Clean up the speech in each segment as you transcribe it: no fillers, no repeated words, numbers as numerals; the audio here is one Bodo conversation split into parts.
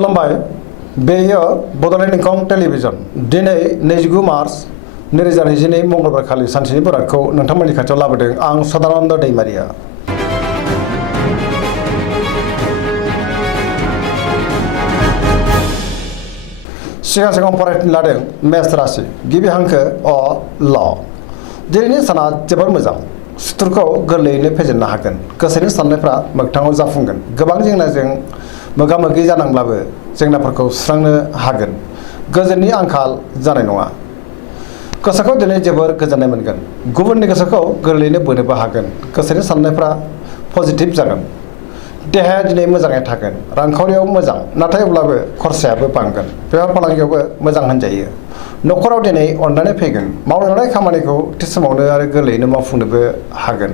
खुलुमबाय बेयो बड'लेण्ड इंखं टेलिभिजन दिनै 29 मार्च 2022 मंगलबार खालि सानसेनि बरादखौ नोंथांमोननि खाथियाव लाबोदों आं सदानन्द दैमारिया। सिगां फरायनो लादों मेष राशि गिबि हांखो अ ल। दिनैनि साना जोबोर मोजां, सुथुरखौ गोरलैयैनो फेजेननो हागोन, गोसोनि साननायफ्रा मोगथाङाव जाफुंगोन, गोबां जेंनाजों मोगा मोगि जानांब्लाबो जेंनाफोरखौ सुस्रांनो हागोन, गोजोननि आंखाल जानाय नङा। गोसोखौ दिनै जोबोर गोजोननाय मोनगोन, गुबुननि गोसोखौ गोरलैयैनो बोनोबो हागोन, गोसोनि साननायफ्रा पजिटिभ जागोन, देहाया दिनै मोजाङै थागोन, रांखावरियाव मोजां नाथाय अब्लाबो खरसायाबो बांगोन, बेफार फालांगियावबो मोजां होनजायो। न'खराव दिनै अननानै फैगोन, मावनो लानाय खामानिखौ थि समावनो आरो गोरलैयैनो मावफुंनोबो हागोन,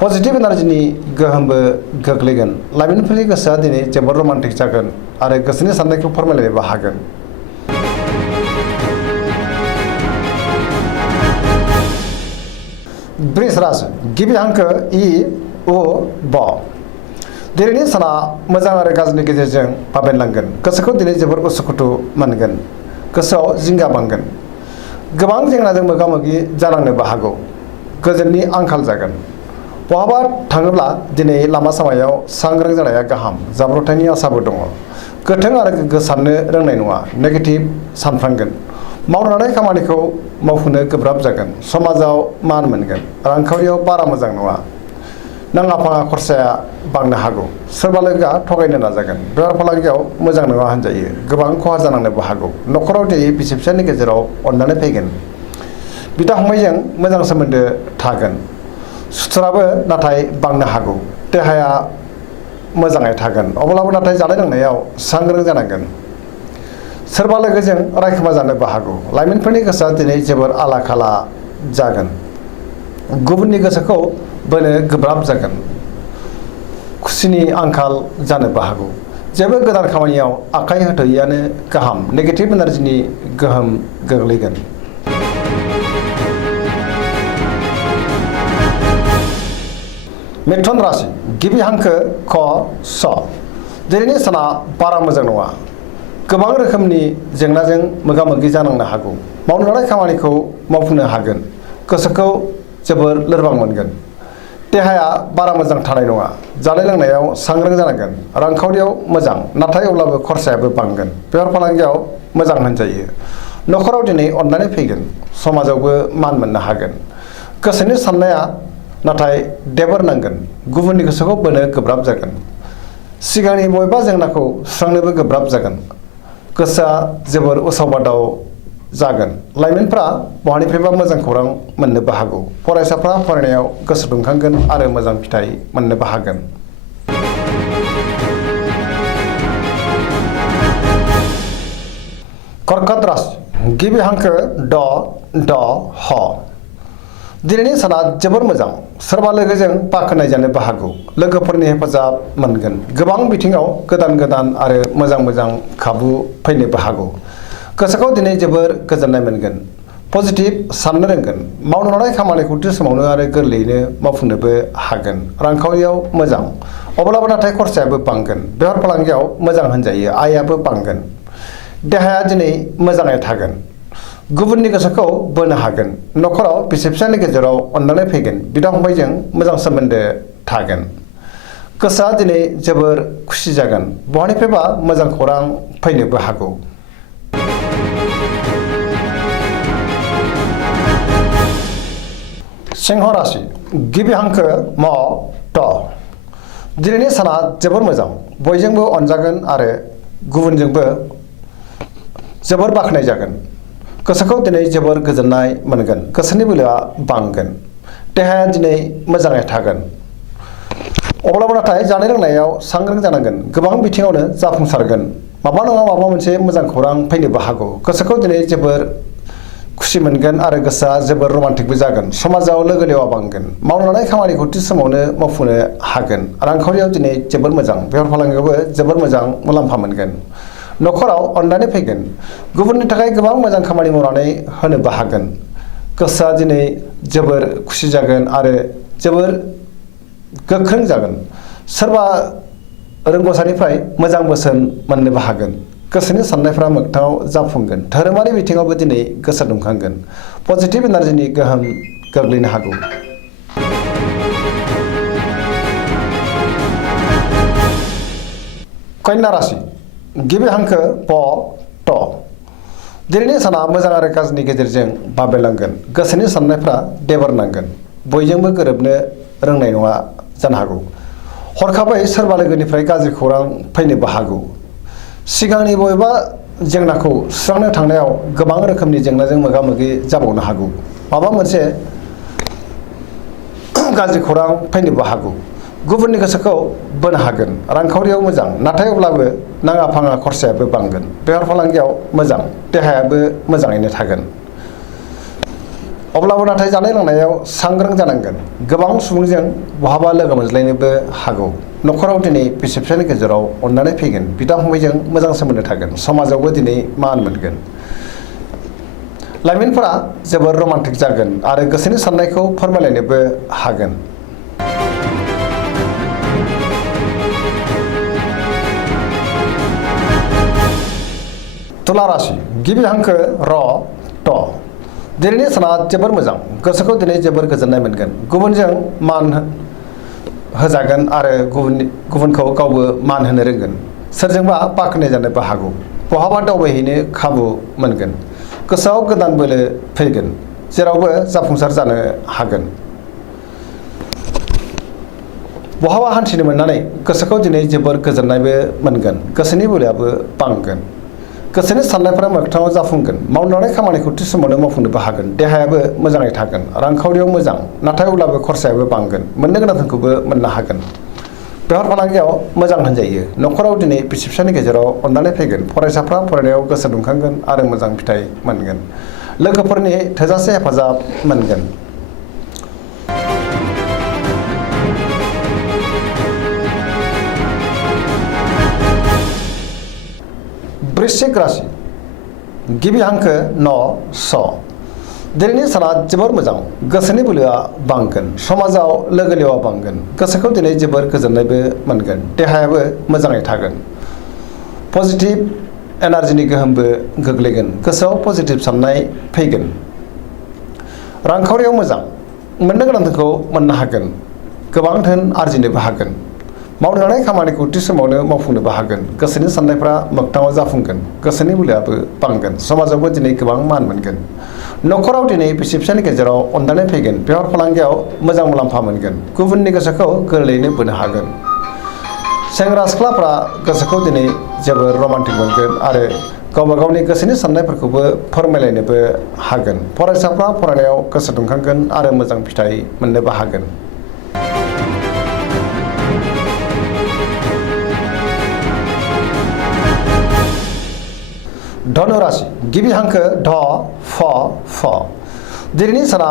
पजिटिभ एनार्जिनि गोहोमबो गोग्लैगोन। लाइमोनफोरनि गोसोआ दिनै जोबोर रमान्टिक जागोन आरो गोसोनि साननायखौ फोरमायलायनोबो हागोन। वृष राशि गिबि हांखो इ उ ब। दिनैनि साना मोजां आरो गाज्रिनि गेजेरजों बाबेनलांगोन, गोसोखौ दिनै जोबोर उसुखुथु मोनगोन, गोसोआव जिंगा बांगोन, गोबां जेंनाजों मोगा मोगि जानांनोबो हागौ, गोजोननि आंखाल जागोन। बहाबा थाङोब्ला दिनै लामा सामायाव सांग्रां जानाया गाहाम, जाब्रबथायनि आसाबो दङ, गोथों आरो गोग्गो साननो रोंनाय नङा, नेगेटिभ सानफ्लांगोन, मावनो लानाय खामानिखौ मावफुंनो गोब्राब जागोन, समाजाव मान मोनगोन, रांखावरियाव बारा मोजां नङा, नाङा फाङा खरसाया बांनो हागौ, सोरबा लोगोआ थगायनो नाजागोन, बेफार फालांगियाव मोजां नङा होनजायो, गोबां खहा जानांनोबो हागौ। न'खराव दिनै बिसि फिसायनि गेजेराव अननानै फैगोन, बिदा फंबायजों मोजां सोमोन्दो थागोन, सुथुराबो नाथाय बांनो हागौ, देहाया मोजाङै थागोन, अब्लाबो नाथाय जानाय लोंनायाव सांग्रां जानांगोन, सोरबा लोगोजों रायखोमा जानोबो हागौ। लाइमोनफोरनि गोसोआ दिनै जोबोर आला खाला जागोन, गुबुननि गोसोखौ बोनो गोब्राब जागोन, खुसिनि आंखाल जानोबो हागौ, जेबो गोदान खामानियाव आखाइ होथ'यैआनो गाहाम, नेगेटिभ एनार्जिनि गोहोम गोग्लैगोन। मिथुन राशि गिबि हांखो ख स। दिनैनि साना बारा मोजां नङा, गोबां रोखोमनि जेंनाजों मोगा मोगि जानांनो हागौ, मावनो लानाय खामानिखौ मावफुंनो हागोन, गोसोखौ जोबोर लोरबां मोनगोन, देहाया बारा मोजां थानाय नङा, जानाय लोंनायाव सांग्रां जानांगोन, रांखावरियाव मोजां नाथाय अब्लाबो खरसायाबो बांगोन, बेफार फालांगियाव मोजां होनजायो। न'खराव दिनै अननानै फैगोन, समाजावबो मान मोननो हागोन, गोसोनि साननाया नाथाय देबोर नांगोन, गुबुननि गोसोखौ बोनो गोब्राब जागोन, सिगांनि बबेबा जेंनाखौ सुस्रांनोबो गोब्राब जागोन, गोसोआ जोबोर उसाव बादाव जागोन। लाइमोनफ्रा बहानिफ्रायबा मोजां खौरां मोननोबो हागौ, फरायसाफ्रा फरायनायाव गोसो दुंखांगोन आरो मोजां फिथाइ मोननोबो हागोन। कर्कट राशि गिबि हांखो ड ढ ह। दिनैनि साना जोबोर मोजां, सोरबा लोगोजों बाख्नाय जानोबो हागौ, लोगोफोरनि हेफाजाब मोनगोन, गोबां बिथिङाव गोदान आरो मोजां खाबु फैनोबो हागौ, गोसोखौ दिनै जोबोर गोजोननाय मोनगोन, पजिटिभ साननो रोंगोन, मावनो लानाय खामानिखौ थि समावनो आरो गोरलैयैनो मावफुंनोबो हागोन, रांखावरियाव मोजां, अब्लाबो नाथाय खरसायाबो बांगोन, बेफार फालांगियाव मोजां होनजायो, आयाबो बांगोन, देहाया दिनै मोजाङै थागोन, गुबुननि गोसोखौ बोनो हागोन, न'खराव बिसि फिसायनि गेजेराव अननानै फैगोन, बिदा फंबायजों मोजां सोमोन्दो थागोन, गोसोआ दिनै जोबोर खुसि जागोन, बहानिफ्रायबा मोजां खौरां फैनोबो हागौ। सिंह राशि गिबि हांखो म ट। दिनैनि साना जोबोर मोजां, बयजोंबो अनजागोन आरो गुबुनजोंबो जोबोर बाख्नाय जागोन, गोसोखौ दिनै जोबोर गोजोननाय मोनगोन, गोसोनि बोलोआ बांगोन, देहाया दिनै मोजाङै थागोन, अब्लाबो नाथाय जानाय लोंनायाव सांग्रां जानांगोन, गोबां बिथिङावनो जाफुंसारगोन, माबा नङा माबा मोनसे मोजां खौरां फैनोबो हागौ, गोसोखौ दिनै जोबोर खुसि मोनगोन आरो गोसोआ जोबोर रमान्टिकबो जागोन, समाजाव लोगो लेवा बांगोन, मावनो लानाय खामानिखौ थि समावनो मावफुंनो हागोन, रांखावरियाव दिनै जोबोर मोजां, बेफार फालांगियावबो जोबोर मोजां मुलाम्फा मोनगोन, न'खराव अननानै फैगोन, गुबुननि थाखाय गोबां मोजां खामानि मावनानै होनोबो हागोन, गोसोआ दिनै जोबोर खुसि जागोन आरो जोबोर गोख्रों जागोन, सोरबा रोंग'सानिफ्राय मोजां बोसोन मोननोबो हागोन। गोसोनि साननायफ्रा मोगथाङाव जाफुंगोन। धोरोमारि बिथिङावबो दिनै गोसो दुंखांगोन। पजिटिभ एनार्जिनि गोहोम गोग्लैनो हागौ। कन्या राशि गिबि हांखो प ट। दिनैनि साना मोजां आरो गाज्रिनि गेजेरजों बाबेलांगोन। गोसोनि साननायफ्रा देबोरनांगोन। बयजोंबो गोरोबनो रोंनाय नङा जानो हागौ। हरखाबै सोरबा लोगोनिफ्राय गाज्रि खौरां फैनोबो हागौ। सिगांनि बबेबा जेंनाखौ सुस्रांनो थांनायाव गोबां रोखोमनि जेंनाजों मोगा मोगि जाबावनो हागौ। माबा मोनसे गाज्रि खौरां फैनोबो हागौ। गुबुननि गोसोखौ बोनो हागोन। रांखावरियाव मोजां, नाथाय अब्लाबो नाङा फाङा खरसायाबो बांगोन। बेफार फालांगियाव मोजां, देहायाबो मोजाङैनो थागोन। अब्लाबो नाथाय जानाय लोंनायाव सांग्रां जानांगोन। गोबां सुबुंजों बहाबा लोगो मोनज्लायनोबो हागौ। न'खराव दिनै बिसि फिसायनि गेजेराव अननानै फैगोन। बिदा फंबायजों मोजां सोमोन्दो थागोन। समाजावबो दिनै मान मोनगोन। लाइमोनफोरा जोबोर रमान्टिक जागोन आरो गोसोनि साननायखौ फोरमायलायनोबो हागोन। तुला राशि गिबि हांखो र ट। दिनैनि साना जोबोर मोजां। गोसोखौ दिनै जोबोर गोजोननाय मोनगोन। गुबुनजों मान होजागोन आरो गुबुनखौ गावबो मान होनो रोंगोन। सोरजोंबा बाख्नाय जानोबो हागौ। बहाबा दावबायहैनो खाबु मोनगोन। गोसोआव गोदान बोलो फैगोन। जेरावबो जाफुंसार जानो हागोन। बहाबा हान्थिनो मोननानै गोसोखौ दिनै जोबोर गोजोननायबो मोनगोन। गोसोनि बोलोआबो बांगोन। गोसोनि साननायफोरा मोगथाङाव जाफुंगोन। मावनो लानाय खामानिखौ थि समावनो मावफुंनोबो हागोन। देहायाबो मोजाङै थागोन। रांखावरियाव मोजां, नाथाय अब्लाबो खरसायाबो बांगोन। मोननो गोनां धोनखौबो मोननो हागोन। बेफार फालांगियाव मोजां होनजायो। न'खराव दिनै बिसि फिसायनि गेजेराव अननानै फैगोन। फरायसाफ्रा फरायनायाव गोसो दुंखांगोन आरो मोजां फिथाइ मोनगोन। लोगोफोरनि थोजासे हेफाजाब मोनगोन। वृश्चिक राशि गिबि हांखो न स। दिनैनि साना जोबोर मोजां। गोसोनि बोलोआ बांगोन। समाजाव लोगो लेवा बांगोन। गोसोखौ दिनै जोबोर गोजोननायबो मोनगोन। देहायाबो मोजाङै थागोन। पजिटिभ एनार्जिनि गोहोमबो गोग्लैगोन। गोसोआव पजिटिभ साननाय फैगोन। रांखावरियाव मोजां, मोननो गोनां धोनखौ मोननो हागोन। गोबां धोन आरजिनोबो हागोन। मावनो लानाय खामानिखौ थि समावनो मावफुंनोबो हागोन। गोसोनि साननायफ्रा मोगथाङाव जाफुंगोन। गोसोनि बोलोआबो बांगोन। समाजावबो दिनै गोबां मान मोनगोन। न'खराव दिनै बिसि फिसायनि गेजेराव अननानै फैगोन। बेफार फालांगियाव मोजां मुलाम्फा मोनगोन। गुबुननि गोसोखौ गोरलैयैनो बोनो हागोन। सेंग्रा सिख्लाफ्रा गोसोखौ दिनै जोबोर रमान्टिक मोनगोन आरो गावबा गावनि गोसोनि साननायफोरखौबो फोरमायलायनोबो हागोन। फरायसाफ्रा फरायनायाव गोसो दुंखांगोन आरो मोजां फिथाइ मोननोबो हागोन। धनु राशि गिबि हांखो ध फ फ। दिनैनि साना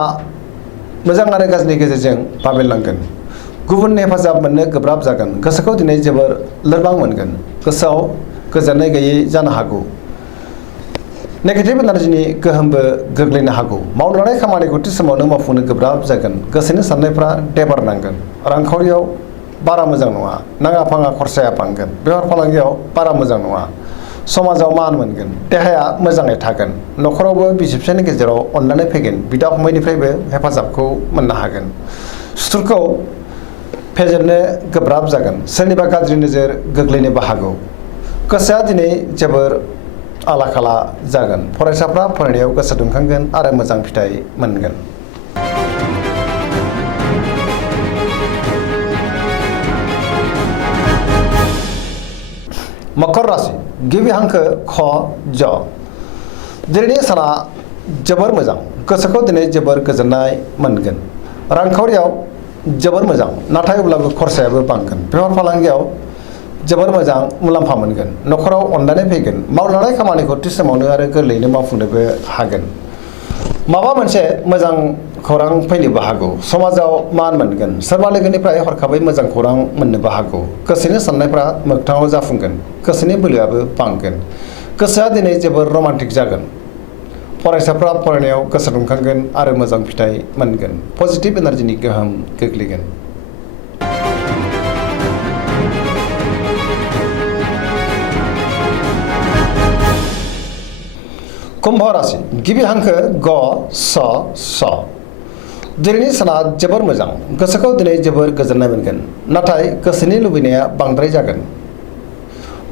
मोजां आरो गाज्रिनि गेजेरजों बाबेनलांगोन। गुबुननि हेफाजाब मोननो गोब्राब जागोन। गोसोखौ दिनै जोबोर लोरबां मोनगोन। गोसोआव गोजोननाय गैयै जानो हागौ। नेगेटिभ एनार्जिनि गोहोमबो गोग्लैनो हागौ। मावनो लानाय खामानिखौ थि समावनो मावफुंनो गोब्राब जागोन। गोसोनि साननायफ्रा देबारनांगोन। रांखावरियाव बारा मोजां नङा। नाङा फाङा खरसाया बांगोन। बेफार फालांगियाव बारा मोजां नङा। समाजाव मान मोनगोन। देहाया मोजाङै थागोन। न'खरावबो बिसि फिसायनि गेजेराव अननानै फैगोन। बिदा फंबायनिफ्रायबो हेफाजाबखौ मोननो हागोन। सुथुरखौ फेजेननो गोब्राब जागोन। सोरनिबा गाज्रि नोजोर गोग्लैनोबो हागौ। गोसोआ दिनै जोबोर आला खाला जागोन। फरायसाफ्रा फरायनायाव गोसो दुंखांगोन आरो मोजां फिथाइ मोनगोन। मकर राशि गिबि हांखो ख ज। दिनैनि साना जोबोर मोजां। गोसोखौ दिनै जोबोर गोजोननाय मोनगोन। रांखावरियाव जोबोर मोजां, नाथाय अब्लाबो खरसायाबो बांगोन। बेफार फालांगियाव जोबोर मोजां मुलाम्फा मोनगोन। न'खराव अननानै फैगोन। मावनो लानाय खामानिखौ थि समावनो आरो गोरलैयैनो मावफुंनोबो हागोन। माबा मोनसे मोजां खौरां फैनोबो हागौ। समाजाव मान मोनगोन। सोरबा लोगोनिफ्राय हरखाबै मोजां खौरां मोननोबो हागौ। गोसोनि साननायफ्रा मोगथाङाव जाफुंगोन। गोसोनि बोलोआबो बांगोन। गोसोआ दिनै जोबोर रमान्टिक जागोन। फरायसाफ्रा फरायनायाव गोसो दुंखांगोन आरो मोजां फिथाइ मोनगोन। पजिटिभ एनार्जिनि गोहोम गोग्लैगोन। कुम्भ राशि गिबि हांखो ग स स दिनैनि साना जोबोर मोजां गोसोखौ दिनै जोबोर गोजोननाय मोनगोन नाथाय गोसोनि लुबैनाया बांद्राय जागोन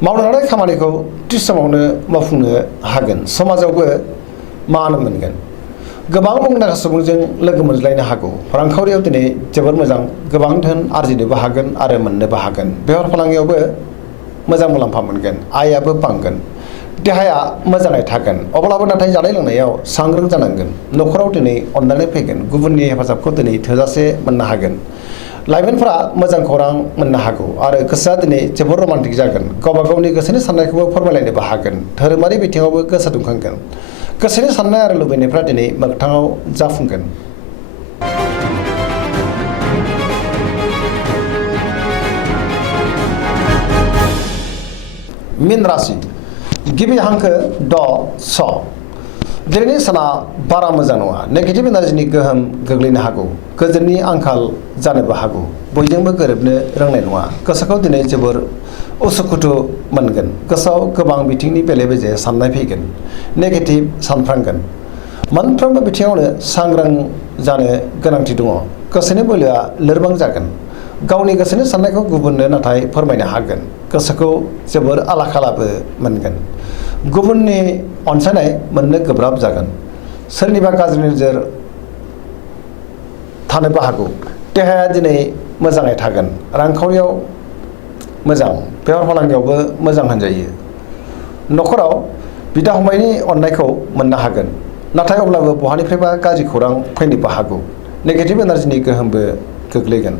मावनो लानाय खामानिखौ थि समावनो मावफुंनो हागोन समाजावबो मान मोनगोन गोबां मुंदांखा सुबुंजों लोगो मोनज्लायनो हागौ रांखावरियाव दिनै जोबोर मोजां गोबां धोन आरजिनोबो हागोन आरो मोननोबो हागोन बेफार फालांगियावबो मोजां मुलाम्फा मोनगोन आयाबो बांगोन देहाया मोजाङै थागोन अब्लाबो नाथाय जानाय लोंनायाव सांग्रां जानांगोन न'खराव दिनै अननानै फैगोन गुबुननि हेफाजाबखौ दिनै थोजासे मोननो हागोन लाइमोनफोरा मोजां खौरां मोननो हागौ आरो गोसोआ दिनै जोबोर रमान्टिक जागोन गावबा गावनि गोसोनि साननायखौबो फोरमायलायनोबो हागोन धोरोमारि बिथिङावबो गोसो दुंखांगोन गोसोनि साननाय आरो लुबैनायफ्रा दिनै मोगथाङाव जाफुंगोन मीन राशि गिबि हांखो ड स दिनैनि साना बारा मोजां नङा नेगेटिभ एनार्जिनि गोहोम गोग्लैनो हागौ गोजोननि आंखाल जानोबो हागौ बयजोंबो गोरोबनो रोंनाय नङा गोसोखौ दिनै जोबोर उसुखुथु मोनगोन गोसोआव गोबां बिथिंनि बेले बेजे साननाय फैगोन नेगेटिभ सानफ्रांगोन मोनफ्रोमबो बिथिङावनो सांग्रां जानो गोनांथि दङ गोसोनि बोलोआ लोरबां जागोन गावनि गोसोनि साननायखौ गुबुननो नाथाय फोरमायनो हागोन गोसोखौ जोबोर आला खालाबो मोनगोन गुबुननि अनसायनाय मोननो गोब्राब जागोन सोरनिबा गाज्रि नोजोर थानोबो हागौ देहाया दिनै मोजाङै थागोन रांखावरियाव मोजां बेफार फालांगियावबो मोजां होनजायो न'खराव बिदा फंबायनि अननायखौ मोननो हागोन नाथाय अब्लाबो बहानिफ्रायबा गाज्रि खौरां फैनोबो हागौ नेगेटिभ एनार्जिनि गोहोमबो गोग्लैगोन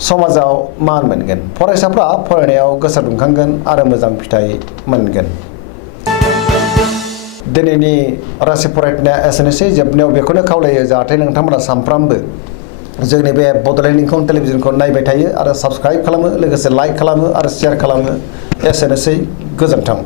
समाजाव मान मोनगोन फरायसाफ्रा फरायनायाव गोसो दुंखांगोन आरो मोजां फिथाइ मोनगोन दिनैनि राशि फरायनाया एसेनोसै जोबनायाव बेखौनो खावलायो जाहाथे नोंथांमोना सानफ्रामबो जोंनि बे बड'लेण्ड इंखं टेलिभिजनखौ नायबाय थायो आरो साबस्क्राइब खालामो लोगोसे लाइक खालामो आरो शेयार खालामो एसेनोसै गोजोन्थों